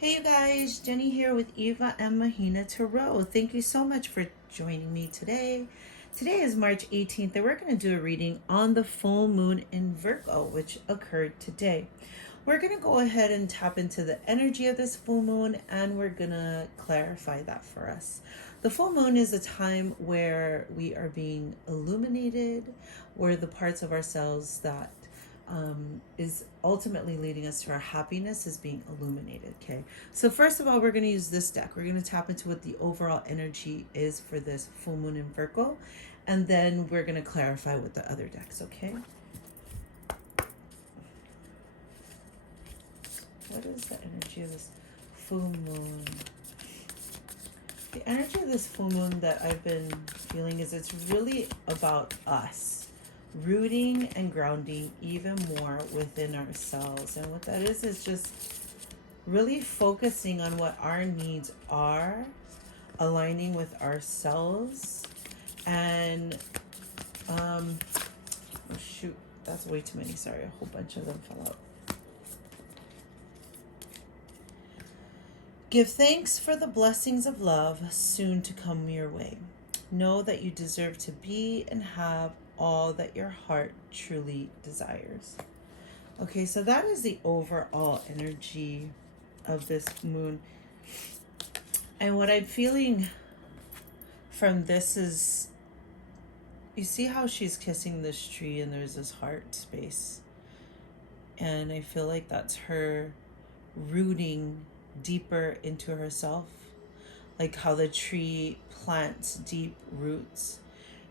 Hey you guys, Jenny here with 𝔽𝕳ᗪ𝕃𝕃𝕃. Thank you so much for joining me today. Today is March 18th and we're going to do a reading on the full moon in Virgo, which occurred today. We're going to go ahead and tap into the energy of this full moon and we're going to clarify that for us. The full moon is a time where we are being illuminated, where the parts of ourselves that is ultimately leading us to our happiness is being illuminated. Okay, so first of all, we're going to use this deck. We're going to tap into what the overall energy is for this full moon in Virgo, and then we're going to clarify with the other decks. Okay, what is the energy of this full moon? The energy of this full moon that I've been feeling is it's really about us rooting and grounding even more within ourselves. And what that is just really focusing on what our needs are, aligning with ourselves, and oh shoot, that's way too many. Sorry, a whole bunch of them fell out. Give thanks for the blessings of love soon to come your way. Know that you deserve to be and have all that your heart truly desires. Okay, so that is the overall energy of this moon. And what I'm feeling from this is, you see how she's kissing this tree and there's this heart space. And I feel like that's her rooting deeper into herself, like how the tree plants deep roots.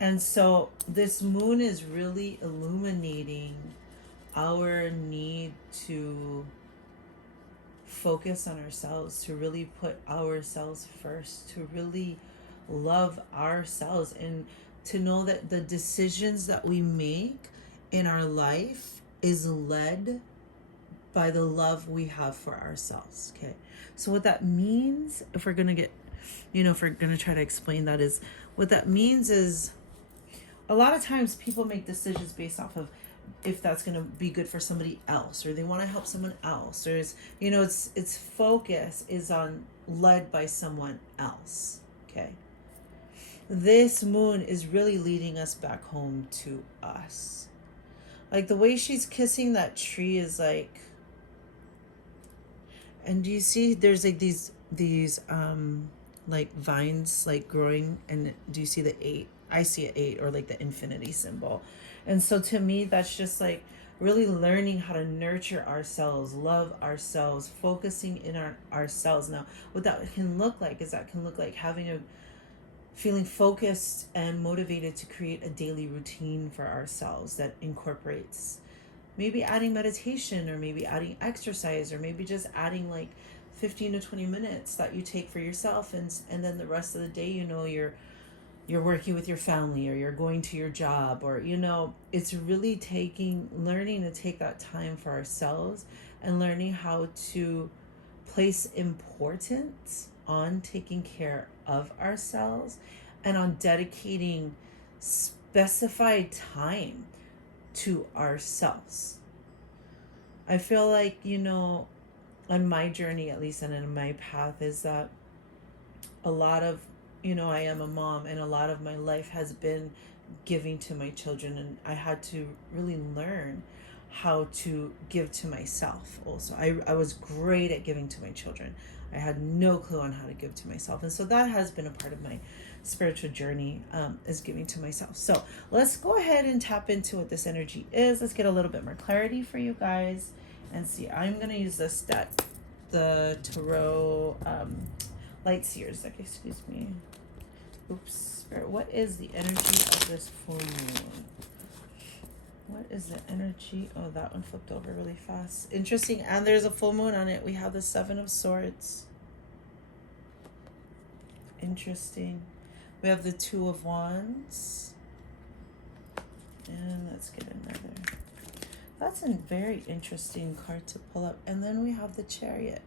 And so this moon is really illuminating our need to focus on ourselves, to really put ourselves first, to really love ourselves, and to know that the decisions that we make in our life is led by the love we have for ourselves. Okay, so what that means, if we're gonna get, if we're gonna try to explain that, is what that means is a lot of times people make decisions based off of if that's going to be good for somebody else, or they want to help someone else, or its focus is on led by someone else. Okay, this moon is really leading us back home to us. Like the way she's kissing that tree is like, and do you see there's like these like vines like growing, and do you see the 8? I see an 8, or like the infinity symbol. And so to me, that's just like really learning how to nurture ourselves, love ourselves, focusing in on ourselves. Now, what that can look like is that can look like feeling focused and motivated to create a daily routine for ourselves that incorporates maybe adding meditation, or maybe adding exercise, or maybe just adding like 15 to 20 minutes that you take for yourself, and then the rest of the day, you're working with your family, or you're going to your job, or it's really learning to take that time for ourselves, and learning how to place importance on taking care of ourselves, and on dedicating specified time to ourselves. I feel like, on my journey, at least, and in my path, is that a lot of, I am a mom, and a lot of my life has been giving to my children, and I had to really learn how to give to myself also. I was great at giving to my children. I had no clue on how to give to myself. And so that has been a part of my spiritual journey, is giving to myself. So let's go ahead and tap into what this energy is. Let's get a little bit more clarity for you guys and see. I'm going to use this deck, the Tarot Light Seers deck, excuse me. Oops. Spirit, what is the energy of this full moon? What is the energy? Oh, that one flipped over really fast. Interesting. And there's a full moon on it. We have the 7 of Swords. Interesting. We have the 2 of Wands. And let's get another. That's a very interesting card to pull up. And then we have the Chariot.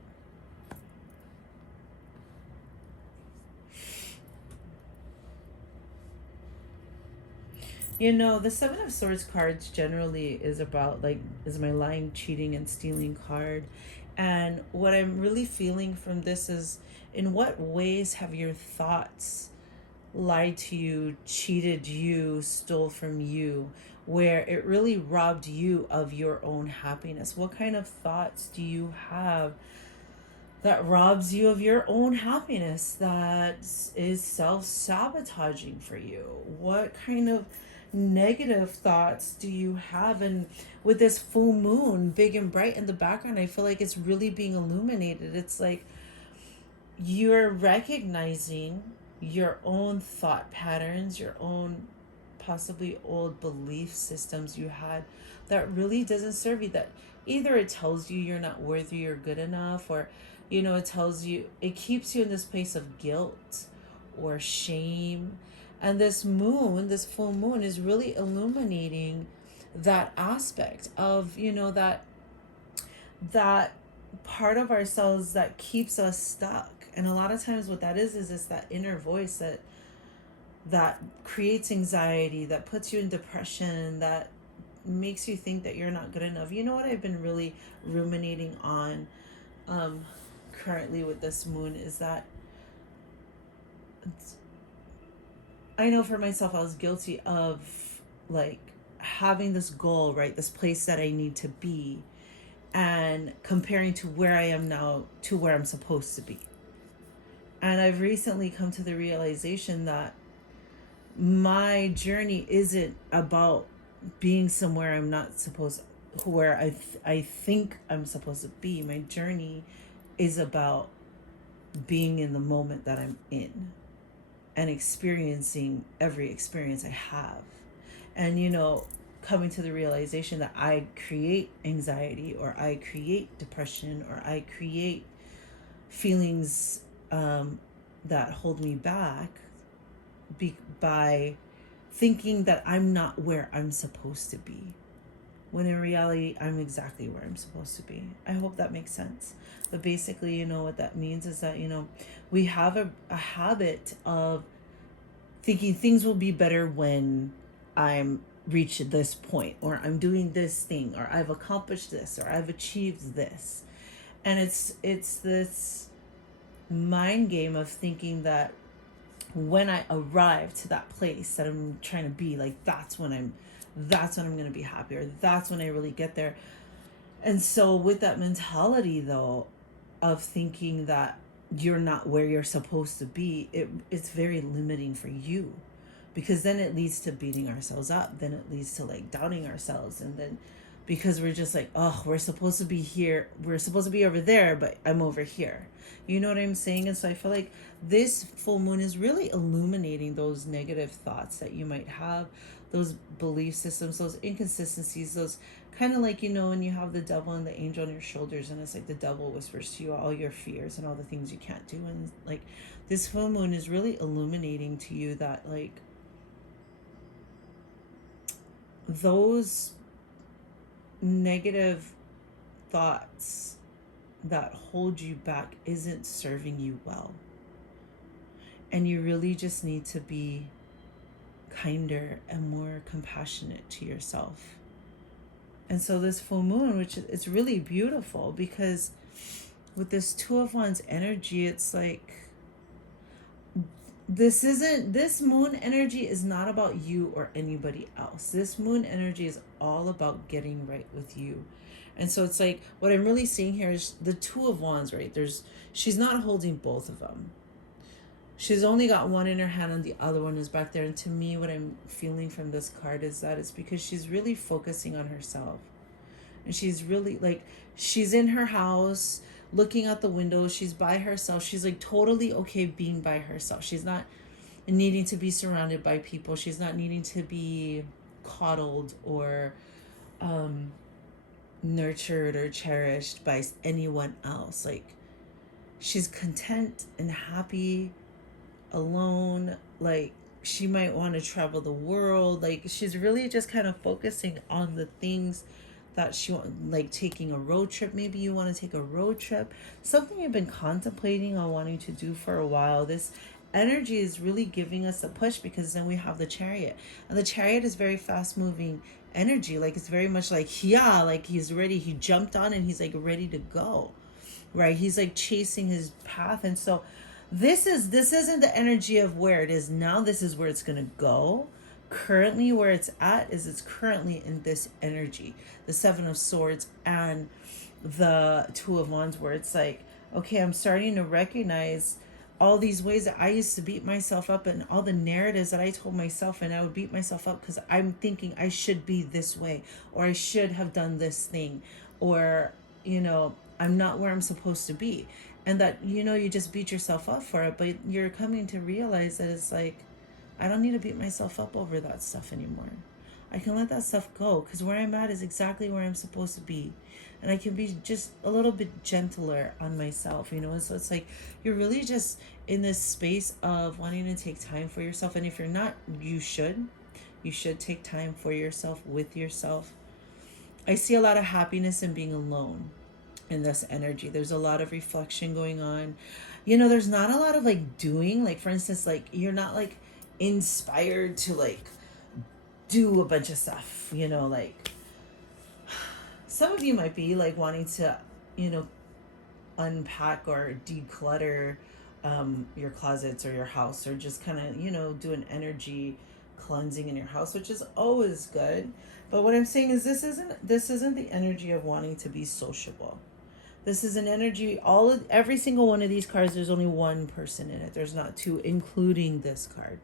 The 7 of Swords cards generally is about, like, is my lying, cheating, and stealing card. And what I'm really feeling from this is, in what ways have your thoughts lied to you, cheated you, stole from you, where it really robbed you of your own happiness? What kind of thoughts do you have that robs you of your own happiness, that is self-sabotaging for you? What kind of negative thoughts do you have? And with this full moon big and bright in the background, I feel like it's really being illuminated. It's like you're recognizing your own thought patterns, your own possibly old belief systems you had that really doesn't serve you, that either it tells you you're not worthy or good enough, or it tells you, it keeps you in this place of guilt or shame. And this moon, this full moon, is really illuminating that aspect of, that part of ourselves that keeps us stuck. And a lot of times what that is it's that inner voice that creates anxiety, that puts you in depression, that makes you think that you're not good enough. You know what I've been really ruminating on currently with this moon is that I know for myself I was guilty of like having this goal, right? This place that I need to be, and comparing to where I am now to where I'm supposed to be. And I've recently come to the realization that my journey isn't about being somewhere I'm not supposed, where I think I'm supposed to be. My journey is about being in the moment that I'm in and experiencing every experience I have. And coming to the realization that I create anxiety, or I create depression, or I create feelings that hold me back by thinking that I'm not where I'm supposed to be, when in reality I'm exactly where I'm supposed to be. I hope that makes sense. But basically, what that means is that we have a habit of thinking things will be better when I'm reached this point, or I'm doing this thing, or I've accomplished this, or I've achieved this. And it's this mind game of thinking that when I arrive to that place that I'm trying to be, like that's when I'm going to be happy, or that's when I really get there. And so with that mentality though of thinking that you're not where you're supposed to be, it's very limiting for you, because then it leads to beating ourselves up, then it leads to like doubting ourselves, and then because we're just like, oh, we're supposed to be here, we're supposed to be over there, but I'm over here. You know what I'm saying? And so I feel like this full moon is really illuminating those negative thoughts that you might have, those belief systems, those inconsistencies, those kind of like, when you have the devil and the angel on your shoulders, and it's like the devil whispers to you all your fears and all the things you can't do. And like this full moon is really illuminating to you that like those negative thoughts that hold you back isn't serving you well. And you really just need to be kinder and more compassionate to yourself. And so this full moon, which it's really beautiful, because with this Two of Wands energy, it's like this moon energy is not about you or anybody else. This moon energy is all about getting right with you. And so it's like, what I'm really seeing here is the Two of Wands, right? She's not holding both of them. She's only got one in her hand and the other one is back there. And to me, what I'm feeling from this card is that it's because she's really focusing on herself. And she's really like, she's in her house, looking out the window. She's by herself. She's like totally okay being by herself. She's not needing to be surrounded by people. She's not needing to be coddled or nurtured or cherished by anyone else. Like she's content and happy alone. Like she might want to travel the world. Like she's really just kind of focusing on the things that she want, like taking a road trip. Maybe you want to take a road trip, something you've been contemplating on wanting to do for a while. This energy is really giving us a push, because then we have the Chariot, and the Chariot is very fast moving energy. Like it's very much like, yeah, like he's ready, he jumped on and he's like ready to go. right? He's like chasing his path. And so this isn't the energy of where it is now. This is where it's going to go. Currently where it's at is it's currently in this energy, the Seven of Swords and the Two of Wands, where it's like, okay, I'm starting to recognize all these ways that I used to beat myself up and all the narratives that I told myself, and I would beat myself up because I'm thinking I should be this way, or I should have done this thing, or, I'm not where I'm supposed to be. And that, you just beat yourself up for it, but you're coming to realize that it's like, I don't need to beat myself up over that stuff anymore. I can let that stuff go because where I'm at is exactly where I'm supposed to be. And I can be just a little bit gentler on myself, And so it's like you're really just in this space of wanting to take time for yourself. And if you're not, you should. You should take time for yourself, with yourself. I see a lot of happiness in being alone in this energy. There's a lot of reflection going on. There's not a lot of like doing. Like, for instance, like you're not like inspired to like do a bunch of stuff, like some of you might be like wanting to, unpack or declutter your closets or your house, or just kind of, do an energy cleansing in your house, which is always good. But what I'm saying is this isn't the energy of wanting to be sociable. This is an energy, every single one of these cards, there's only one person in it. There's not two, including this card.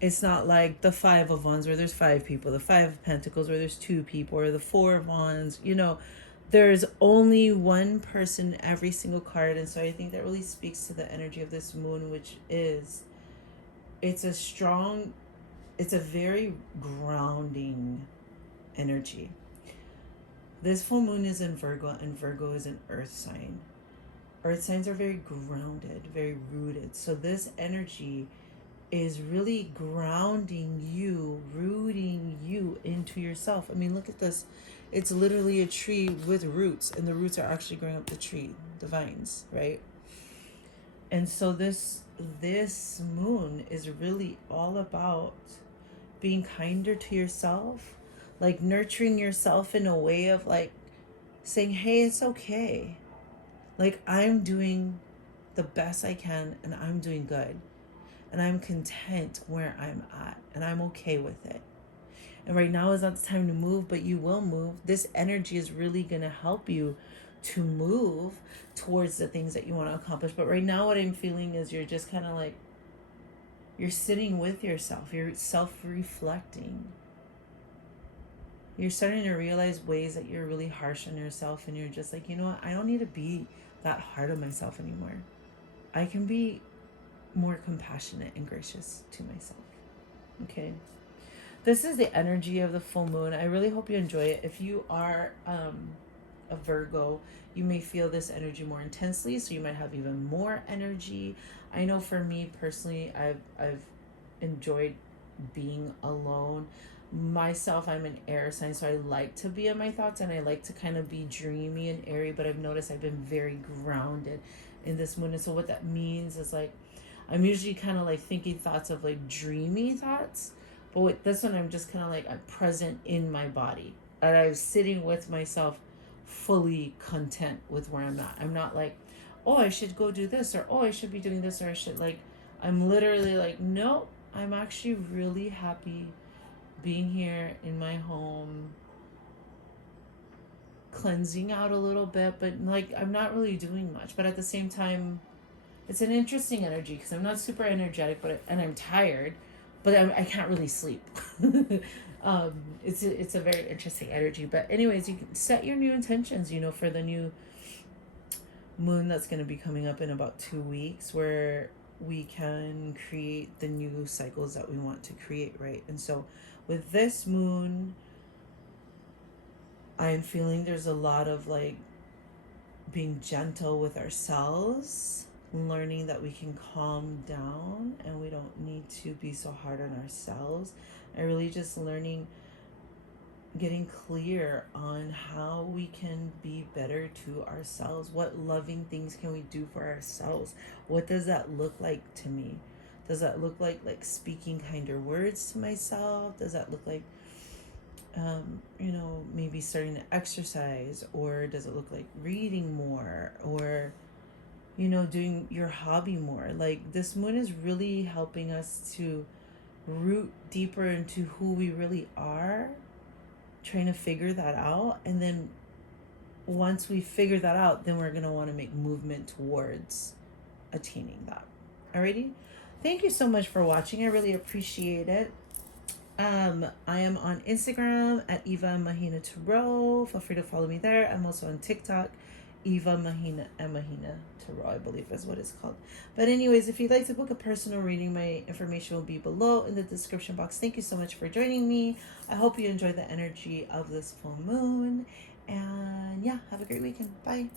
It's not like the Five of Wands where there's 5 people, the Five of Pentacles where there's 2 people, or the Four of Wands. There's only one person every single card. And so I think that really speaks to the energy of this moon, which is, it's a very grounding energy. This full moon is in Virgo, and Virgo is an earth sign. Earth signs are very grounded, very rooted. So this energy is really grounding you, rooting you into yourself. I mean, look at this. It's literally a tree with roots, and the roots are actually growing up the tree, the vines, right? And so this moon is really all about being kinder to yourself, like nurturing yourself in a way of like saying, hey, it's okay. Like, I'm doing the best I can, and I'm doing good. And I'm content where I'm at, and I'm okay with it. And right now is not the time to move, but you will move. This energy is really going to help you to move towards the things that you want to accomplish. But right now what I'm feeling is you're just kind of like, you're sitting with yourself. You're self-reflecting. You're starting to realize ways that you're really harsh on yourself, and you're just like, you know what? I don't need to be that hard on myself anymore. I can be more compassionate and gracious to myself. Okay. This is the energy of the full moon. I really hope you enjoy it. If you are a Virgo, you may feel this energy more intensely, so you might have even more energy. I know for me personally, I've enjoyed being alone. Myself, I'm an air sign, so I like to be in my thoughts, and I like to kind of be dreamy and airy, but I've noticed I've been very grounded in this moon. And so what that means is like, I'm usually kind of like thinking thoughts of like dreamy thoughts, but with this one, I'm just kind of like, I'm present in my body, and I'm sitting with myself fully content with where I'm at. I'm not like, oh, I should go do this, or oh, I should be doing this, or I should like, I'm literally like, no, I'm actually really happy being here in my home, cleansing out a little bit, but like, I'm not really doing much. But at the same time, it's an interesting energy because I'm not super energetic, and I'm tired, but I can't really sleep. It's a very interesting energy. But anyways, you can set your new intentions, for the new moon that's going to be coming up in about 2 weeks, where we can create the new cycles that we want to create, right? And so with this moon, I'm feeling there's a lot of like being gentle with ourselves, learning that we can calm down and we don't need to be so hard on ourselves. And really just learning, getting clear on how we can be better to ourselves. What loving things can we do for ourselves? What does that look like to me? Does that look like speaking kinder words to myself? Does that look like you know, maybe starting to exercise, or does it look like reading more, or, you know, doing your hobby more? Like, this moon is really helping us to root deeper into who we really are, trying to figure that out. And then once we figure that out, then we're going to want to make movement towards attaining that. Alrighty? Thank you so much for watching. I really appreciate it. I am on Instagram at 𝔽𝕆𝕃𝕃𝕃. Feel free to follow me there. I'm also on TikTok, 𝔽𝕆𝕃𝕃𝕃, I believe is what it's called. But anyways, if you'd like to book a personal reading, my information will be below in the description box. Thank you so much for joining me. I hope you enjoy the energy of this full moon. And yeah, have a great weekend. Bye.